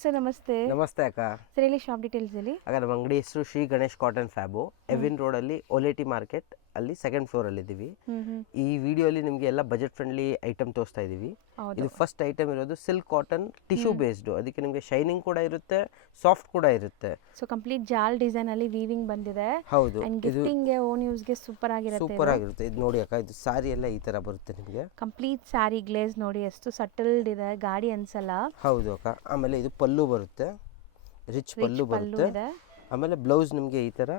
Sir ನಮಸ್ತೆ. ನಮಸ್ತೆ ಅಕ್ಕ. ಸರ್ ಹೇಳಿ ಶಾಪ್ ಡೀಟೇಲ್ಸ್ ಹೇಳಿ. ಅಕ್ಕ ನಮ್ಮ ಅಂಗಡಿ ಹೆಸರು ಶ್ರೀ ಗಣೇಶ್ ಕಾಟನ್ ಫ್ಯಾಬು, ಎವಿನ್ ರೋಡಲ್ಲಿ ಒಲೇಟಿ ಮಾರ್ಕೆಟ್ ಅಲ್ಲಿ ಸೆಕೆಂಡ್ ಫ್ಲೋರಲ್ಲಿ ಇದ್ದೀವಿ. ಈ ವಿಡಿಯೋಲಿ ನಿಮಗೆ ಎಲ್ಲ ಬಜೆಟ್ ಫ್ರೆಂಡ್ಲಿ ಐಟಮ್ ತೋರಿಸ್ತಾ ಇದ್ದೀವಿ. ಇದು ಫಸ್ಟ್ ಐಟಮ್ ಇರೋದು ಸಿಲ್ಕ್ ಕಾಟನ್ ಟಿಶ್ಯೂ ಬೇಸ್ಡ್, ಅದಕ್ಕೆ ನಿಮಗೆ ಶೈನಿಂಗ್ ಕೂಡ ಇರುತ್ತೆ, ಸಾಫ್ಟ್ ಕೂಡ ಇರುತ್ತೆ. ಸೊ ಕಂಪ್ಲೀಟ್ ಜಾಲ್ ಡಿಸೈನ್ ಅಲ್ಲಿ ವೀವಿಂಗ್ ಬಂದಿದೆ. ಹೌದು, ಗಿಫ್ಟಿಂಗ್ ಗೆ ಓನ್ ಯೂಸ್ ಗೆ ಸೂಪರ್ ಆಗಿರುತ್ತೆ. ಇದು ನೋಡಿ ಅಕ್ಕ, ಇದು ಸಾರಿ ಎಲ್ಲ ಈ ತರ ಬರುತ್ತೆ ನಿಮಗೆ. ಕಂಪ್ಲೀಟ್ ಸಾರಿ ಗ್ಲೇಸ್ ನೋಡಿ ಎಷ್ಟು ಸಟಲ್ಡ್ ಇದೆ, ಗಾಡಿ ಅನ್ಸಲ್ಲ. ಹೌದು ಅಕ್ಕ. ಆಮೇಲೆ ಇದು ಪಲ್ಲು ಬರುತ್ತೆ, ರಿಚ್ ಪಲ್ಲು ಬರುತ್ತೆ. ಆಮೇಲೆ ಬ್ಲೌಸ್ ನಿಮಗೆ ಈ ತರ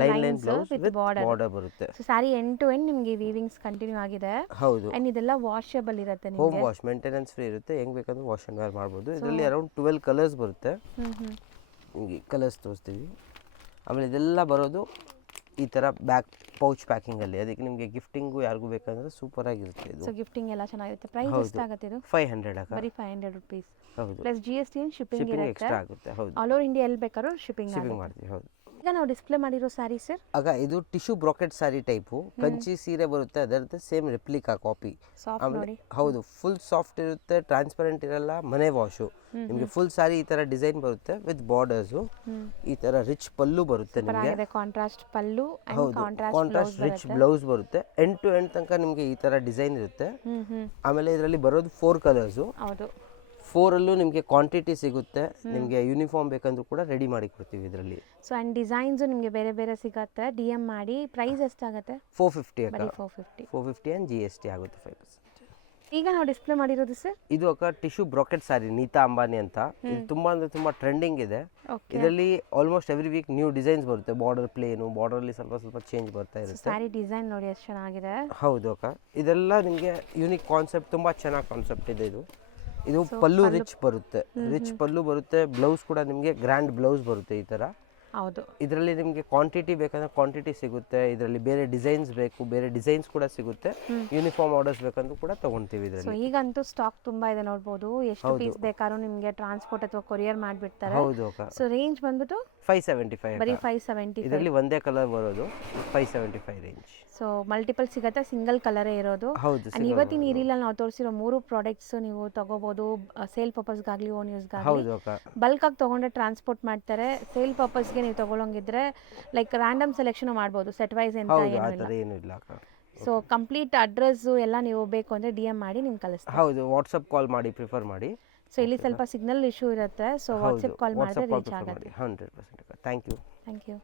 ಲೈನ್ ಬ್ಲೌಸ್ ವಿತ್ ಬಾರ್ಡರ್ ಬರುತ್ತೆ. So sari end to end ನಿಮಗೆ ವೀವಿಂಗ್ಸ್ ಕಂಟಿನ್ಯೂ ಆಗಿದೆ. ಹೌದು, ಅಂಡ್ ಇದೆಲ್ಲ ವಾಷಬಲ್ ಇರುತ್ತೆ, ಹೋಮ್ ವಾಶ್ ಮೇಂಟೆನೆನ್ಸ್ ಫ್ರೀ ಇರುತ್ತೆ. ಹೆಂಗ್ ಬೇಕಂದ್ರೆ ವಾಶ್ ಅಂಡ್ ವೇರ್ ಮಾಡಬಹುದು. ಇದರಲ್ಲಿ ಅರೌಂಡ್ 12 ಕಲರ್ಸ್ ಬರುತ್ತೆ. ನಿಮಗೆ ಕಲರ್ಸ್ ತೋರಿಸ್ತೀವಿ. ಆಮೇಲೆ ಇದೆಲ್ಲ ಬರೋದು ಈ ತರ ಬ್ಯಾಕ್ ಪೌಚ್ ಪ್ಯಾಕಿಂಗ್ ಅಲ್ಲಿ, ಅದಕ್ಕೆ ನಿಮಗೆ ಗಿಫ್ಟಿಂಗು ಯಾರಿಗೂ ಬೇಕಂದ್ರೆ ಸೂಪರ್ ಆಗಿರುತ್ತೆ ಇದು. ಸೊ ಗಿಫ್ಟಿಂಗ್ ಎಲ್ಲ ಚೆನ್ನಾಗಿರುತ್ತೆ. ಪ್ರೈಸ್ ಎಷ್ಟಾಗುತ್ತೆ ಇದು? 500 ಅಕ್ಕ. ಬರೀ 500 ರೂಪೀಸ್. ಹೌದು, ಪ್ಲಸ್ GST ಅಂಡ್ ಶಿಪ್ಪಿಂಗ್ ಇರುತ್ತೆ. ಎಕ್ಸ್ಟ್ರಾ ಆಗುತ್ತೆ. ಹೌದು, ಆಲ್ ಓವರ್ ಇಂಡಿಯಾ ಎಲ್ಲಿ ಬೇಕಾದ್ರೂ ಶಿಪ್ಪಿಂಗ್ ಮಾಡ್ತೀವಿ. ಹೌದು. ಈಗ ನಾವು ಡಿಸ್ಪ್ಲೇ ಮಾಡಿರೋ ಸ್ಯಾರಿ ಸರ್, ಆಗ ಇದು ಟಿಶ್ಯೂ ಬ್ರಾಕೆಟ್ ಸಾರಿ ಟೈಪು, ಕಂಚಿ ಸೀರೆ ಬರುತ್ತೆ, ಅದರದ್ದು ಸೇಮ್ ರೆಪ್ಲಿಕಾ ಕಾಪಿ. ನೋಡಿ. ಹೌದು, ಫುಲ್ ಸಾಫ್ಟ್ ಇರುತ್ತೆ, ಟ್ರಾನ್ಸ್ಪರೆಂಟ್ ಇರಲ್ಲ, ಮನೆ ವಾಶು. ನಿಮಗೆ ಫುಲ್ ಸಾರಿ ಈ ತರ ಡಿಸೈನ್ ಬರುತ್ತೆ ವಿತ್ ಬಾರ್ಡರ್ಸ್. ಈ ತರ ರಿಚ್ ಪಲ್ಲು ಬರುತ್ತೆ ನಿಮಗೆ. ಕಾಂಟ್ರಾಸ್ಟ್ ಪಲ್ಲು, ಹೌದು, ಕಾಂಟ್ರಾಸ್ಟ್ ರಿಚ್ ಬ್ಲೌಸ್ ಬರುತ್ತೆ. ಎಂಡ್ ಟು ಎಂಡ್ ತನಕ ನಿಮಗೆ ಈ ತರ ಡಿಸೈನ್ ಇರುತ್ತೆ. ಆಮೇಲೆ ಇದರಲ್ಲಿ ಬರೋದು 4 ಕಲರ್ಸ್. ಹೌದು, 4 ಅಲ್ಲೂ ನಿಮಗೆ ಕ್ವಾಂಟಿಟಿ ಸಿಗುತ್ತೆ. ನಿಮಗೆ ಯೂನಿಫಾರ್ಮ್ ಬೇಕಂದ್ರೂ ಕೂಡ ರೆಡಿ ಮಾಡಿ ಕೊಡ್ತೀವಿ ಇದರಲ್ಲಿ. ಸೊ ಅಂಡ್ ಡಿಸೈನ್ಸ್ ನಿಮಗೆ ಬೇರೆ ಬೇರೆ ಸಿಗುತ್ತೆ. DM ಮಾಡಿ. ಪ್ರೈಸ್ ಎಷ್ಟಾಗುತ್ತೆ? 450 ಅಕ್ಕ. 450 ಅಂಡ್ GST ಆಗುತ್ತೆ 5%. ಈಗ ನಾವು ಡಿಸ್ಪ್ಲೇ ಮಾಡಿರೋದು ಸರ್, ಇದು ಅಕ್ಕ ಟಿಶ್ಯೂ ಬ್ರಾಕೆಟ್ ಸಾರಿ, ನೀತಾ ಅಂಬಾನಿ ಅಂತ. ಇದು ತುಂಬಾ ಅಂದ್ರೆ ತುಂಬಾ ಟ್ರೆಂಡಿಂಗ್ ಇದೆ. ಇದರಲ್ಲಿ almost every week new designs ಬರುತ್ತೆ. ಬಾರ್ಡರ್ ಪ್ಲೇನು, ಬಾರ್ಡರ್ ಅಲ್ಲಿ ಸ್ವಲ್ಪ ಚೇಂಜ್ ಬರ್ತಾ ಇರುತ್ತೆ. ಸಾರಿ ಡಿಸೈನ್ ನೋಡಿ ಎಷ್ಟು ಚೆನ್ನಾಗಿದೆ. ಹೌದು ಅಕ್ಕ, ಇದೆಲ್ಲ ನಿಮಗೆ ಯೂನಿಕ್ ಕಾನ್ಸೆಪ್ಟ್, ತುಂಬಾ ಚೆನ್ನಾಗಿ ಕಾನ್ಸೆಪ್ಟ್ ಇದೆ ಇದು. ಇದು ಪಲ್ಲು ರಿಚ್ ಬರುತ್ತೆ, ರಿಚ್ ಪಲ್ಲು ಬರುತ್ತೆ. ಬ್ಲೌಸ್ ಕೂಡ ನಿಮಗೆ ಗ್ರ್ಯಾಂಡ್ ಬ್ಲೌಸ್ ಬರುತ್ತೆ ಈ ತರ. ಹೌದು, ಇದರಲ್ಲಿ ನಿಮಗೆ ಕ್ವಾಂಟಿಟಿ ಬೇಕಂದ್ರೆ ಕ್ವಾಂಟಿಟಿ ಸಿಗುತ್ತೆ. ಇದರಲ್ಲಿ ಬೇರೆ ಡಿಸೈನ್ಸ್ ಬೇಕು, ಬೇರೆ ಡಿಸೈನ್ಸ್ ಕೂಡ ಸಿಗುತ್ತೆ. ಯೂನಿಫಾರ್ಮ್ ಆರ್ಡರ್ಸ್ ಬೇಕಂದ್ರೂ ಕೂಡ ತಗೊಂತೀವಿ ಇದರಲ್ಲಿ. ಈಗಂತೂ ಸ್ಟಾಕ್ ತುಂಬಾ ಇದೆ ನೋಡಬಹುದು. ಎಷ್ಟು ಪೀಸ್ ಬೇಕಾದ್ರೂ ನಿಮಗೆ ಟ್ರಾನ್ಸ್ಪೋರ್ಟ್ ಅಥವಾ ಕೊರಿಯರ್ ಮಾಡಿಬಿಡ್ತಾರೆ. ಹೌದು ಅಕ್ಕ. ಸೊ ರೇಂಜ್ ಬಂದ್ಬಿಟ್ಟು 575. ಬರೀ 575. ಇದರಲ್ಲಿ ಒಂದೇ ಕಲರ್ ಬರೋದು, 575 ರೇಂಜ್. ಸೊ ಮಲ್ಟಿಪಲ್ ಸಿಗುತ್ತೆ, ಸಿಂಗಲ್ ಕಲರೇ ಇರೋದು. ಹೌದು, ಇವತ್ತಿನ ಈ ರೀಲಲ್ಲಿ ನಾವು ತೋರಿಸಿರೋ 3 ಪ್ರಾಡಕ್ಟ್ಸ್ ನೀವು ತಗೋಬಹುದು. ಸೇಲ್ ಪರ್ಪಸ್ಗಾಗ್ಲಿ ಓನ್ ಯೂಸ್ಗಾಗಲಿ. ಹೌದು ಅಕ್ಕ. ಬಲ್ಕ್ ಆಗಿ ತಗೊಂಡ್ರೆ ಟ್ರಾನ್ಸ್ಪೋರ್ಟ್ ಮಾಡ್ತಾರೆ. ಸೇಲ್ ಪರ್ಪಸ್ಗೆ ನೀವು ತಗೊಳ್ಳೋಂಗಿದ್ರೆ ಲೈಕ್ ರ್ಯಾಂಡಮ್ ಸೆಲೆಕ್ಷನ್ ಮಾಡ್ಬೋದು, ಸೆಟ್ ವೈಸ್ ಅಂತ ಏನು ಇಲ್ಲ ಅಕ್ಕ. ಸೊ ಕಂಪ್ಲೀಟ್ ಅಡ್ರೆಸ್ ಎಲ್ಲ ನೀವು ಬೇಕು ಅಂದ್ರೆ DM ಮಾಡಿ ನಿಮ್ಗೆ ಕಳಿಸ್ತೀವಿ. ಹೌದು, ವಾಟ್ಸಪ್ ಕಾಲ್ ಮಾಡಿ ಪ್ರಿಫರ್ ಮಾಡಿ. ಸೊ ಇಲ್ಲಿ ಸ್ವಲ್ಪ ಸಿಗ್ನಲ್ ಇಶ್ಯೂ ಇರುತ್ತೆ. ಸೊ ವಾಟ್ಸಪ್ ಕಾಲ್ ಮಾಡಿದ್ರೆ ರೀಚ್ ಆಗುತ್ತೆ. 100%. Thank you.